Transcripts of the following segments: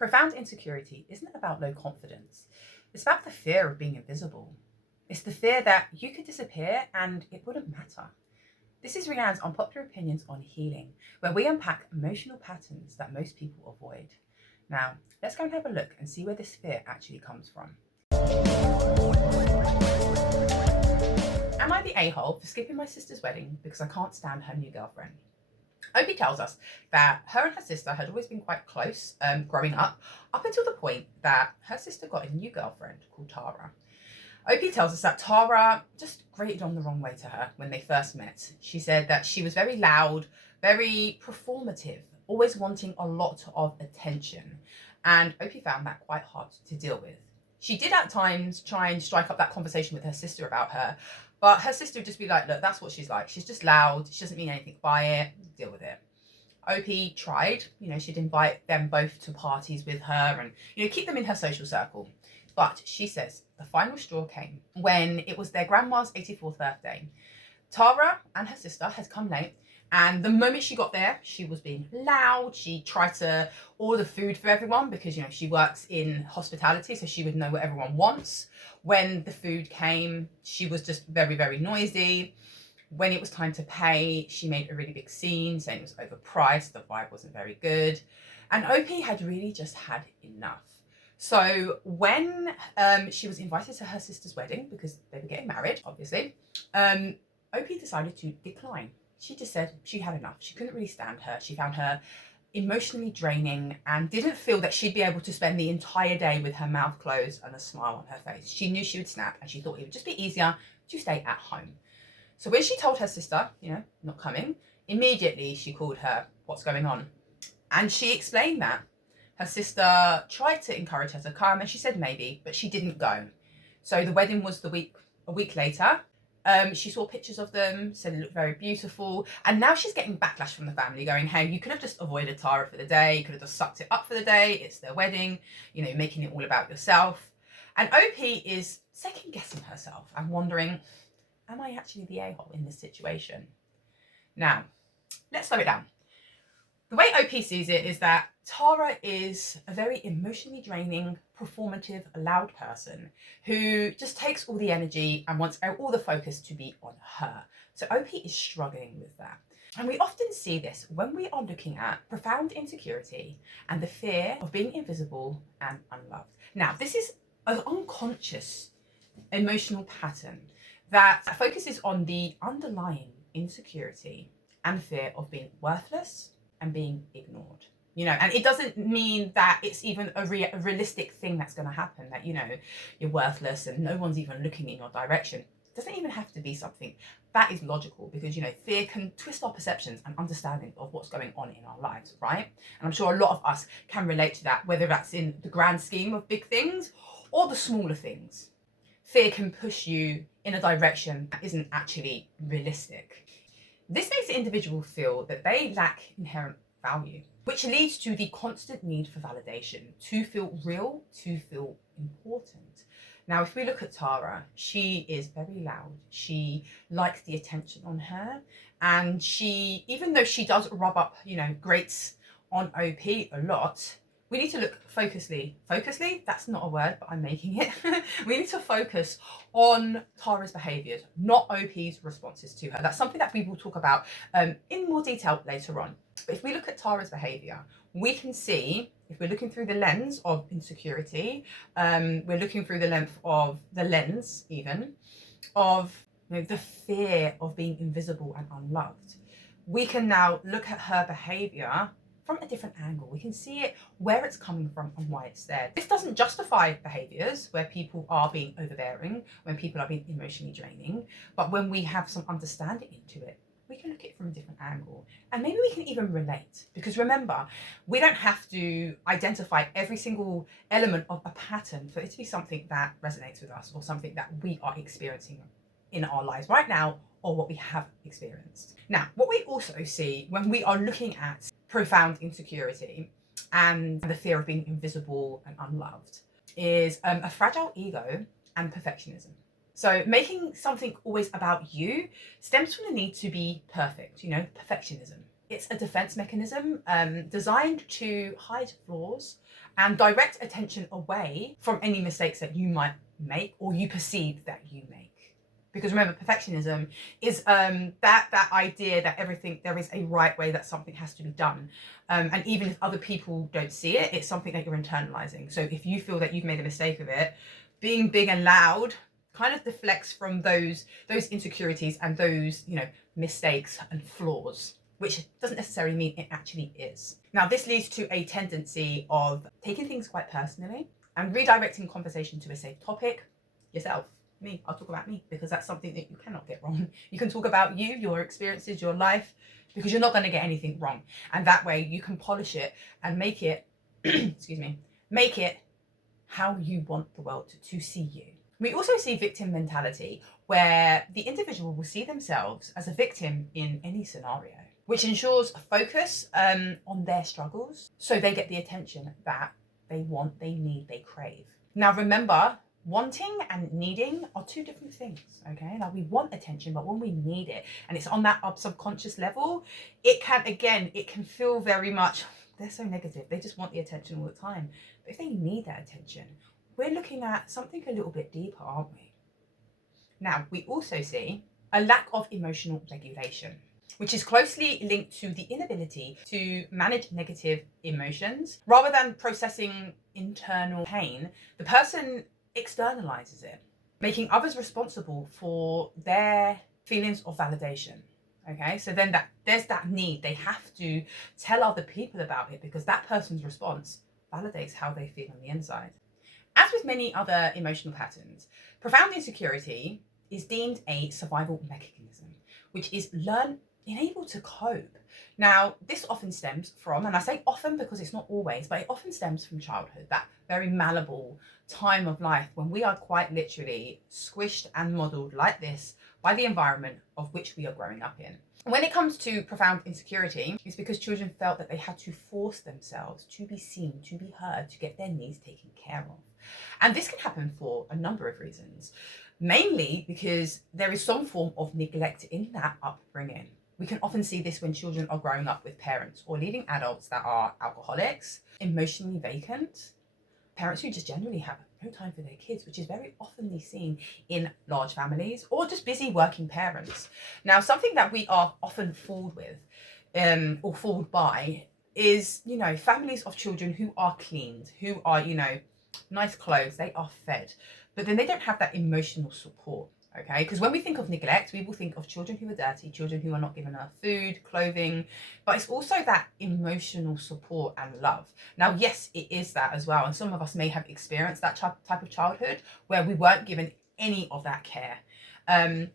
Profound insecurity isn't about low confidence. It's about the fear of being invisible. It's the fear that you could disappear and it wouldn't matter. This is Rianne's Unpopular Opinions on Healing, where we unpack emotional patterns that most people avoid. Now, let's go and have a look and see where this fear actually comes from. Am I the a-hole for skipping my sister's wedding because I can't stand her new girlfriend? Opie tells us that her and her sister had always been quite close growing up until the point that her sister got a new girlfriend called Tara. Opie tells us that Tara just grated on the wrong way to her when they first met. She said that she was very loud, very performative, always wanting a lot of attention. And Opie found that quite hard to deal with. She did at times try and strike up that conversation with her sister about her, but her sister would just be like, look, that's what she's like. She's just loud. She doesn't mean anything by it. Deal with it. Opie tried, she'd invite them both to parties with her and, keep them in her social circle. But she says the final straw came when it was their grandma's 84th birthday. Tara and her sister had come late, and the moment she got there, she was being loud. She tried to order food for everyone because, she works in hospitality, so she would know what everyone wants. When the food came, she was just very, very noisy. When it was time to pay, she made a really big scene saying it was overpriced, the vibe wasn't very good. And Opie had really just had enough. So when she was invited to her sister's wedding, because they were getting married, obviously, Opie decided to decline. She just said she had enough. She couldn't really stand her. She found her emotionally draining and didn't feel that she'd be able to spend the entire day with her mouth closed and a smile on her face. She knew she would snap, and she thought it would just be easier to stay at home. So when she told her sister, not coming, immediately she called her, what's going on? And she explained that. Her sister tried to encourage her to come, and she said maybe, but she didn't go. So the wedding was a week later. She saw pictures of them, said it looked very beautiful, and now she's getting backlash from the family going, hey, you could have just avoided Tara for the day, you could have just sucked it up for the day, it's their wedding, making it all about yourself. And Opie is second guessing herself and wondering, am I actually the a-hole in this situation? Now, let's slow it down. The way OP sees it is that Tara is a very emotionally draining, performative, loud person who just takes all the energy and wants all the focus to be on her. So OP is struggling with that. And we often see this when we are looking at profound insecurity and the fear of being invisible and unloved. Now, this is an unconscious emotional pattern that focuses on the underlying insecurity and fear of being worthless and being ignored. And it doesn't mean that it's even a realistic thing that's going to happen, that, you're worthless and no one's even looking in your direction. It doesn't even have to be something that is logical, because, fear can twist our perceptions and understanding of what's going on in our lives, right? And I'm sure a lot of us can relate to that, whether that's in the grand scheme of big things or the smaller things. Fear can push you in a direction that isn't actually realistic. This makes the individual feel that they lack inherent value, which leads to the constant need for validation, to feel real, to feel important. Now, if we look at Tara, she is very loud. She likes the attention on her, and she, even though she does rub up, grates on OP a lot, we need to look focusly, that's not a word, but I'm making it. We need to focus on Tara's behaviours, not OP's responses to her. That's something that we will talk about in more detail later on. But if we look at Tara's behaviour, we can see, if we're looking through the lens of insecurity, we're looking through the lens even, of the fear of being invisible and unloved. We can now look at her behaviour from a different angle. We can see it, where it's coming from and why it's there. This doesn't justify behaviours where people are being overbearing, when people are being emotionally draining, but when we have some understanding into it, we can look at it from a different angle. And maybe we can even relate, because remember, we don't have to identify every single element of a pattern for it to be something that resonates with us or something that we are experiencing in our lives right now, or what we have experienced. Now, what we also see when we are looking at profound insecurity and the fear of being invisible and unloved is a fragile ego and perfectionism. So making something always about you stems from the need to be perfect, perfectionism. It's a defense mechanism designed to hide flaws and direct attention away from any mistakes that you might make or you perceive that you make. Because remember, perfectionism is that idea that there is a right way that something has to be done. And even if other people don't see it, it's something that you're internalizing. So if you feel that you've made a mistake of it, being big and loud kind of deflects from those insecurities and those, mistakes and flaws, which doesn't necessarily mean it actually is. Now, this leads to a tendency of taking things quite personally and redirecting conversation to a safe topic, yourself. Me, I'll talk about me, because that's something that you cannot get wrong. You can talk about you, your experiences, your life, because you're not going to get anything wrong. And that way you can polish it and make it, make it how you want the world to see you. We also see victim mentality, where the individual will see themselves as a victim in any scenario, which ensures a focus on their struggles, so they get the attention that they want, they need, they crave. Now remember, wanting and needing are two different things, okay? Like, we want attention, but when we need it, and it's on that subconscious level, it can feel very much, they're so negative, they just want the attention all the time. But if they need that attention, we're looking at something a little bit deeper, aren't we? Now, we also see a lack of emotional regulation, which is closely linked to the inability to manage negative emotions. Rather than processing internal pain, the person externalizes it, making others responsible for their feelings of validation. Okay, so then there's that need. They have to tell other people about it because that person's response validates how they feel on the inside. As with many other emotional patterns, profound insecurity is deemed a survival mechanism, which is learned being able to cope. Now, this often stems from, and I say often because it's not always, but it often stems from childhood, that very malleable time of life when we are quite literally squished and modelled like this by the environment of which we are growing up in. When it comes to profound insecurity, it's because children felt that they had to force themselves to be seen, to be heard, to get their needs taken care of. And this can happen for a number of reasons, mainly because there is some form of neglect in that upbringing. We can often see this when children are growing up with parents or leading adults that are alcoholics, emotionally vacant, parents who just generally have no time for their kids, which is very often seen in large families, or just busy working parents. Now, something that we are often fooled with or fooled by is, families of children who are cleaned, who are, nice clothes, they are fed, but then they don't have that emotional support. Okay, because when we think of neglect, we will think of children who are dirty, children who are not given enough food, clothing, but it's also that emotional support and love. Now, yes, it is that as well. And some of us may have experienced that type of childhood where we weren't given any of that care. And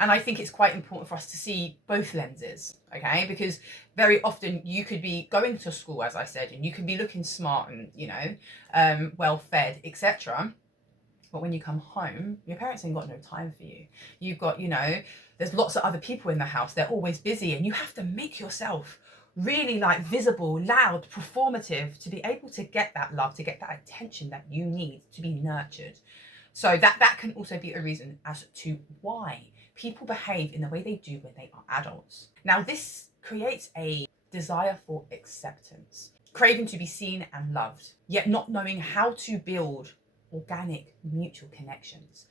I think it's quite important for us to see both lenses, okay? Because very often you could be going to school, as I said, and you can be looking smart and, well fed, etc. But when you come home, your parents ain't got no time for you. You've got, there's lots of other people in the house. They're always busy, and you have to make yourself really visible, loud, performative to be able to get that love, to get that attention that you need to be nurtured. So that can also be a reason as to why people behave in the way they do when they are adults. Now, this creates a desire for acceptance, craving to be seen and loved, yet not knowing how to build organic mutual connections.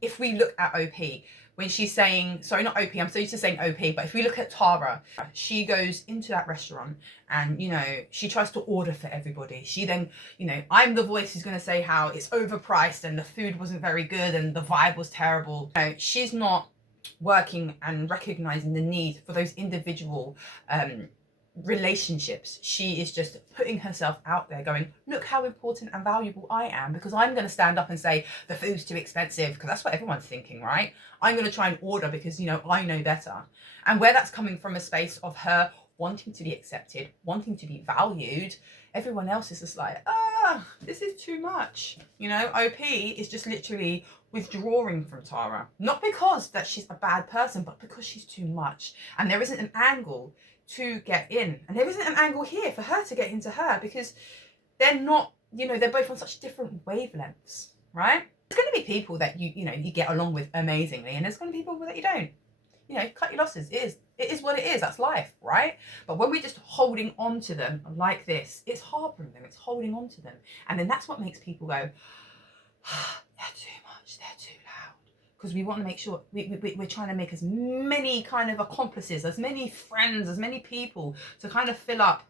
If we look at OP, when she's saying, sorry, not OP, I'm so used to saying OP, but if we look at Tara, she goes into that restaurant and, she tries to order for everybody. She then, I'm the voice who's going to say how it's overpriced and the food wasn't very good and the vibe was terrible. She's not working and recognizing the need for those individual relationships. She is just putting herself out there going, look how important and valuable I am, because I'm going to stand up and say the food's too expensive, because that's what everyone's thinking, right? I'm going to try and order because I know better. And where that's coming from a space of her wanting to be accepted, wanting to be valued, everyone else is just like, this is too much. OP is just literally withdrawing from Tara, not because that she's a bad person, but because she's too much, and there isn't an angle to get in, and there isn't an angle here for her to get into her, because they're not, they're both on such different wavelengths, right? There's going to be people that you get along with amazingly, and there's going to be people that you don't. Cut your losses. It It is what it is. That's life, right? But when we're just holding on to them like this, it's harboring them. It's holding on to them. And then that's what makes people go, they're too much. They're too loud. Because we want to make sure we're trying to make as many kind of accomplices, as many friends, as many people to kind of fill up,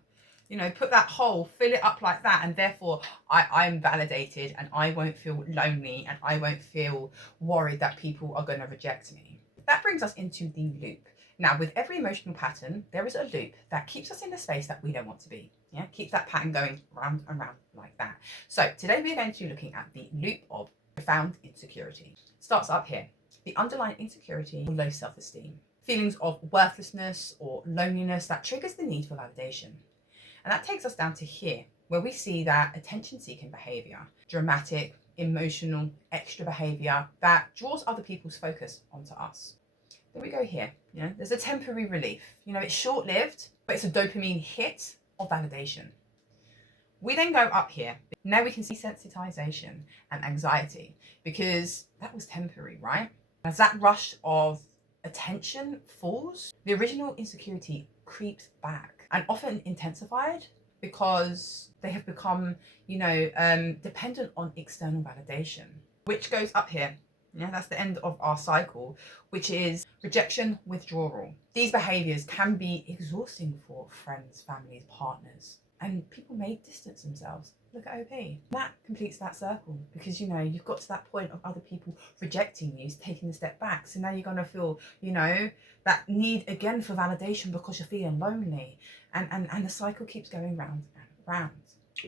you know, put that hole, fill it up like that. And therefore I'm validated and I won't feel lonely and I won't feel worried that people are going to reject me. That brings us into the loop. Now, with every emotional pattern, there is a loop that keeps us in the space that we don't want to be. Yeah, keeps that pattern going round and round like that. So today we're going to be looking at the loop of profound insecurity. Starts up here. The underlying insecurity or low self-esteem. Feelings of worthlessness or loneliness that triggers the need for validation. And that takes us down to here, where we see that attention-seeking behaviour, dramatic, emotional, extra behaviour that draws other people's focus onto us. Then we go here, you know, there's a temporary relief. You know, it's short-lived, but it's a dopamine hit of validation. We then go up here. Now we can see sensitization and anxiety because that was temporary, right? As that rush of attention falls, the original insecurity creeps back and often intensified because they have become, you know, dependent on external validation, which goes up here. Yeah, that's the end of our cycle, which is rejection, withdrawal. These behaviours can be exhausting for friends, families, partners, and people may distance themselves. Look at OP. That completes that circle because, you know, you've got to that point of other people rejecting you, taking a step back. So now you're going to feel, you know, that need again for validation because you're feeling lonely. And the cycle keeps going round and round.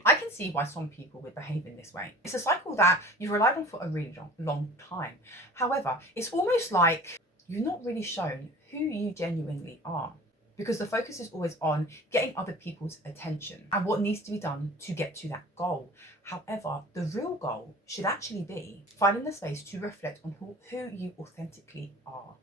I can see why some people would behave in this way. It's a cycle that you've relied on for a really long time. However, it's almost like you're not really shown who you genuinely are because the focus is always on getting other people's attention and what needs to be done to get to that goal. However, the real goal should actually be finding the space to reflect on who you authentically are.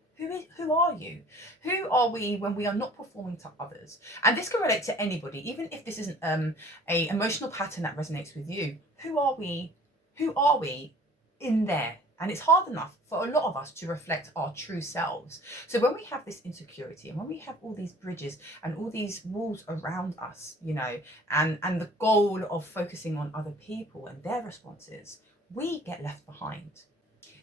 Who are you? Who are we when we are not performing to others? And this can relate to anybody, even if this isn't a emotional pattern that resonates with you. Who are we? Who are we in there? And it's hard enough for a lot of us to reflect our true selves. So when we have this insecurity and when we have all these bridges and all these walls around us, you know, and the goal of focusing on other people and their responses, we get left behind.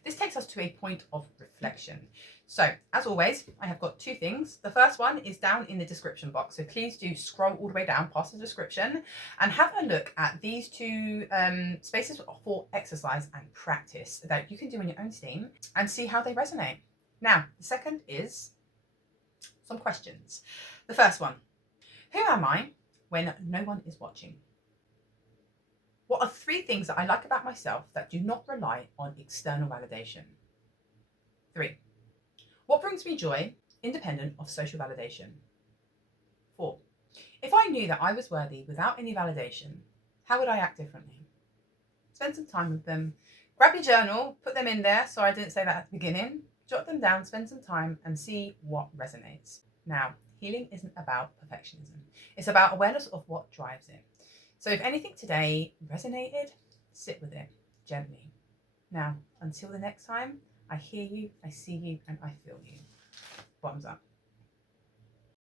This takes us to a point of reflection. So, as always, I have got two things. The first one is down in the description box. So please do scroll all the way down past the description and have a look at these two spaces for exercise and practice that you can do in your own steam and see how they resonate. Now, the second is some questions. The first one, who am I when no one is watching? What are 3 things that I like about myself that do not rely on external validation? 3. What brings me joy, independent of social validation? 4. If I knew that I was worthy without any validation, how would I act differently? Spend some time with them. Grab your journal, put them in there. Sorry, I didn't say that at the beginning. Jot them down, spend some time and see what resonates. Now, healing isn't about perfectionism. It's about awareness of what drives it. So if anything today resonated, sit with it gently. Now, until the next time, I hear you, I see you, and I feel you. Bottoms up.